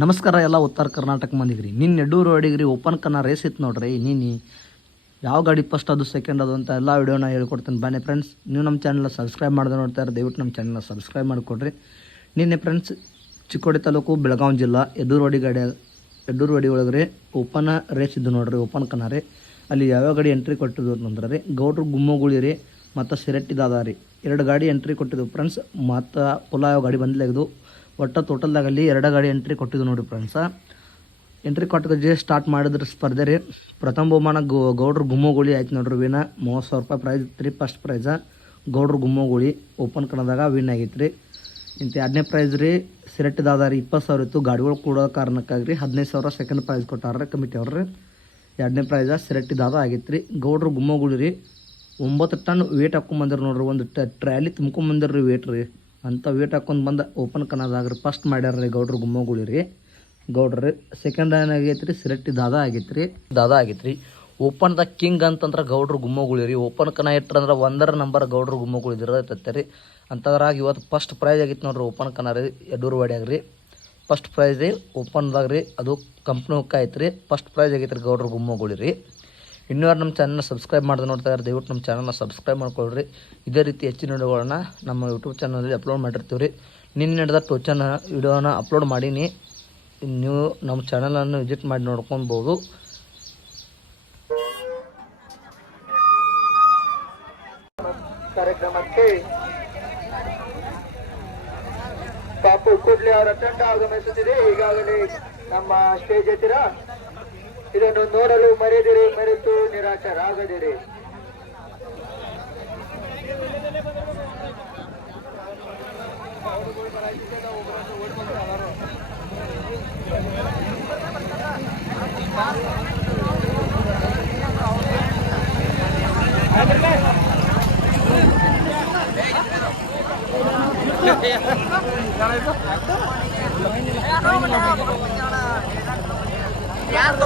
ನಮಸ್ಕಾರ ಎಲ್ಲ ಉತ್ತರ ಕರ್ನಾಟಕ ಮಂದಿಗ್ರಿ. ನಿನ್ನ ಯಡ್ಡೂರು ಅಡಿಗ್ರಿ ಓಪನ್ ಕನ್ನ ರೇಸ್ ಇತ್ತು ನೋಡ್ರಿ. ನೀನು ಯಾವ ಗಾಡಿ ಫಸ್ಟ್ ಅದು ಸೆಕೆಂಡ್ ಅದು ಅಂತ ಎಲ್ಲ ವಿಡಿಯೋನ ಹೇಳ್ಕೊಡ್ತೀನಿ ಬನ್ನಿ ಫ್ರೆಂಡ್ಸ್. ನೀವು ನಮ್ಮ ಚಾನಲ್ನ ಸಬ್ಸ್ಕ್ರೈಬ್ ಮಾಡಿದ್ರೆ ನೋಡ್ತಾರೆ, ದಯವಿಟ್ಟು ನಮ್ಮ ಚಾನಲ್ನ ಸಬ್ಸ್ಕ್ರೈಬ್ ಮಾಡಿಕೊಡ್ರಿ. ನಿನ್ನೆ ಫ್ರೆಂಡ್ಸ್ ಚಿಕ್ಕೋಡಿ ತಾಲೂಕು ಬೆಳಗಾವಿ ಜಿಲ್ಲಾ ಯಡ್ಡೂರು ಅಡಿ ಒಳಗ್ರಿ ಓಪನ್ ರೇಸ್ ಇದ್ದು ನೋಡ್ರಿ. ಓಪನ್ ಕನ್ನ ರೀ ಅಲ್ಲಿ ಯಾವ್ಯಾವ ಗಾಡಿ ಎಂಟ್ರಿ ಕೊಟ್ಟಿದ್ದು ಅಂತಂದ್ರೆ ರೀ ಗೌಡ್ರು ಗುಮ್ಮಗುಳಿ ರೀ ಮತ್ತು ಸಿರಟ್ಟಿ ದಾದ ರೀ 2 ಗಾಡಿ ಎಂಟ್ರಿ ಕೊಟ್ಟಿದ್ದು ಫ್ರೆಂಡ್ಸ್. ಮತ್ತು ಪುಲ ಯಾವ ಗಾಡಿ ಬಂದಿಲ್ಲ. ಒಟ್ಟು ಟೋಟಲ್ದಾಗ ಅಲ್ಲಿ 2 ಗಾಡಿ ಎಂಟ್ರಿ ಕೊಟ್ಟಿದ್ದು ನೋಡಿ ಫ್ರೆಂಡ್ಸ. ಎಂಟ್ರಿ ಕೊಟ್ಟು ಸ್ಟಾರ್ಟ್ ಮಾಡಿದ್ರೆ ಸ್ಪರ್ಧೆ ರೀ. ಪ್ರಥಮ ಬಹುಮಾನ ಗೌಡ್ರು ಗುಮ್ಮಗುಳಿ ಆಯ್ತು ನೋಡ್ರಿ. ವಿನ 30,000 ರೂಪಾಯಿ ಪ್ರೈಸ್ ಇತ್ತು ರೀ. ಫಸ್ಟ್ ಪ್ರೈಸ ಗೌಡ್ರು ಗುಮ್ಮಗುಳಿ ಓಪನ್ ಕನ್ನದಾಗ ವಿನ್ ಆಗೈತೆ ರೀ. ಇಂಥ 2ನೇ ಪ್ರೈಸ್ ರೀ ಸಿರಟ್ಟಿ ದಾದ ರೀ 20,000 ಇತ್ತು. ಗಾಡಿಗಳು ಕೊಡೋ ಕಾರಣಕ್ಕಾಗಿ 15,000 ಸೆಕೆಂಡ್ ಪ್ರೈಸ್ ಕೊಟ್ಟಾರ ಕಮಿಟಿ ಅವ್ರಿ. 2ನೇ ಪ್ರೈಸ ಸಿರಟ್ಟಿ ದಾದ ಆಗೈತೆ ರೀ. ಗೌಡ್ರು ಗುಮ್ಮಗುಳಿ ರೀ 9 ಟನ್ ವೇಟ್ ಹಾಕ್ಕೊಂಬಂದಿರು ನೋಡ್ರಿ. ಒಂದು ಟ್ರ್ಯಾಲಿ ತುಂಬ್ಕೊಂಬಂದಿರು ರೀ ವೇಟ್ ರೀ. ಅಂಥ ವೇಟ್ ಹಾಕೊಂಡು ಬಂದು ಓಪನ್ ಕನ್ನದಾಗ್ರಿ ಫಸ್ಟ್ ಮಾಡ್ಯಾರ ರೀ ಗೌಡ್ರು ಗುಮ್ಮಗುಳಿ ರೀ. ಗೌಡ್ರಿ ಸೆಕೆಂಡ್ ಏನಾಗೈತೆ ರೀ ಸಿರಟ್ಟಿ ದಾದ ಆಗೈತೆ ರೀ. ಓಪನ್ದಾಗ ಕಿಂಗ್ ಅಂತಂದ್ರೆ ಗೌಡ್ರು ಗುಮ್ಮಗುಳಿ ರೀ. ಓಪನ್ ಕನ್ನ ಇಟ್ಟರಂದ್ರೆ 1ರ ನಂಬರ್ ಗೌಡ್ರು ಗುಮ್ಮಗುಳಿ ಇರತ್ತೆ ರೀ. ಅಂಥದ್ರಾಗ ಇವತ್ತು ಫಸ್ಟ್ ಪ್ರೈಸ್ ಆಗೈತೆ ನೋಡ್ರಿ ಓಪನ್ ಕನ್ನ ರೀ ಯಡ್ಡೂರು ವಾಡ್ಯಾಗ ರೀ. ಫಸ್ಟ್ ಪ್ರೈಸ್ ರೀ ಓಪನ್ದಾಗ ರೀ. ಅದು ಕಂಪ್ನಿ ಹುಕ್ಕ ಐತೆ ರೀ. ಫಸ್ಟ್ ಪ್ರೈಸ್ ಆಗೈತೆ ರೀ ಗೌಡ್ರು ಗುಮ್ಮಗುಳಿ ರೀ. ಇನ್ನೂ ಯಾರು ನಮ್ಮ ಚಾನಲ್ನ ಸಬ್ಸ್ಕ್ರೈಬ್ ಮಾಡಿದ್ರೆ ನೋಡ್ತಾ ಇದ್ದಾರೆ, ದಯವಿಟ್ಟು ನಮ್ಮ ಚಾನಲ್ನ ಸಬ್ಸ್ಕ್ರೈಬ್ ಮಾಡ್ಕೊಳ್ರಿ. ಇದೇ ರೀತಿ ಹೆಚ್ಚಿನ ವಿಡಿಯೋಗಳನ್ನ ನಮ್ಮ ಯೂಟ್ಯೂಬ್ ಚಾನಲಲ್ಲಿ ಅಪ್ಲೋಡ್ ಮಾಡಿರ್ತೀವಿ ರೀ. ನಿನ್ನೆ ನಡೆದ ಟೋಚನ್ ವಿಡಿಯೋನ ಅಪ್ಲೋಡ್ ಮಾಡೀನಿ. ನೀವು ನಮ್ಮ ಚಾನಲನ್ನು ವಿಸಿಟ್ ಮಾಡಿ ನೋಡ್ಕೊಬೋದು. ಕಾರ್ಯಕ್ರಮಕ್ಕೆ ಪಾಪು ಕೂಡ್ಲಿ ಅವರ ತಂಡ ಆಗಮಿಸುತ್ತಿದೆ. ಈಗಾಗಲೇ ನಮ್ಮ ಸ್ಟೇಜ್ ಹತ್ತಿರ. ಇದನ್ನು ನೋಡಲು ಮರೆತು ನಿರಾಶರಾಗದಿರಿ. ಯಾರು